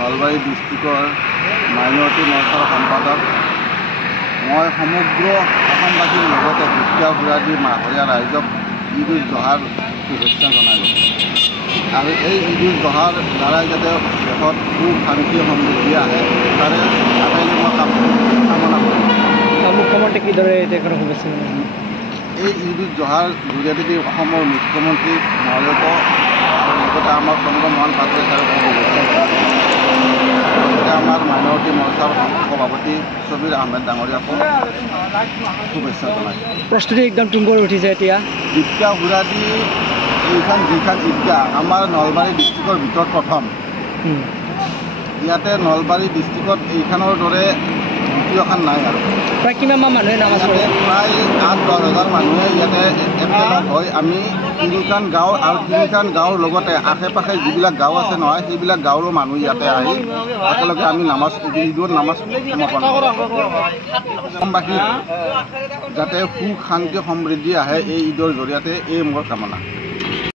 নলবাৰী ডিষ্ট্ৰিক্টৰ মাইনৰিটি মৰ্চাৰ সম্পাদক। মই সমগ্ৰ অসমবাসীৰ লগতে দুখীয়া বুঢ়াদী মাহৰীয়া ৰাইজক ঈদ উল জোহাৰ শুভেচ্ছা জনালোঁ আৰু এই ঈদ উল জোহাৰ দ্বাৰাই যাতে দেশত সুখ শান্তি সমৃদ্ধি আহে তাৰে আটাইলৈ মই কামনা কৰোঁ। মুখ্যমন্ত্ৰী কিদৰে তেখেতক শুভেচ্ছা জনাইছে? এই ঈদ উল জোহাৰ জৰিয়তে অসমৰ মুখ্যমন্ত্ৰী মহোদয়ক আৰু লগতে আমাৰ চন্দ্ৰমোহন পাটোৱাৰী ছাৰক আমাৰ মাইনৰিটি মৰ্চাৰ সভাপতি শ্ববিৰ আহমেদ ডাঙৰীয়াকো শুভেচ্ছা জনাইছোঁ। প্ৰস্তুতি একদম তুংগত উঠিছে এতিয়া। দুখীয়া বুঢ়াদী এইখন যিখন ঈদগাহ আমাৰ নলবাৰী ডিষ্ট্ৰিক্টৰ ভিতৰত প্ৰথম। ইয়াতে নলবাৰী ডিষ্ট্ৰিক্টত এইখনৰ দৰে দ্বিতীয়খন নাই আৰু। প্ৰায় কিমানমান মানুহে নামাজ পঢ়ে? প্ৰায় 8-10 হাজাৰ মানুহে ইয়াতে একলগ হৈ আমি তিনিখন গাঁও আৰু তিনিখন গাঁৱৰ লগতে আশে পাশে যিবিলাক গাঁও আছে নহয় সেইবিলাক গাঁৱৰো মানুহ ইয়াতে আহি একেলগে আমি ঈদৰ নামাজ সমাপন কৰোঁ। অসমবাসীৰ যাতে সুখ শান্তি সমৃদ্ধি আহে এই ঈদৰ জৰিয়তে এই মোৰ কামনা।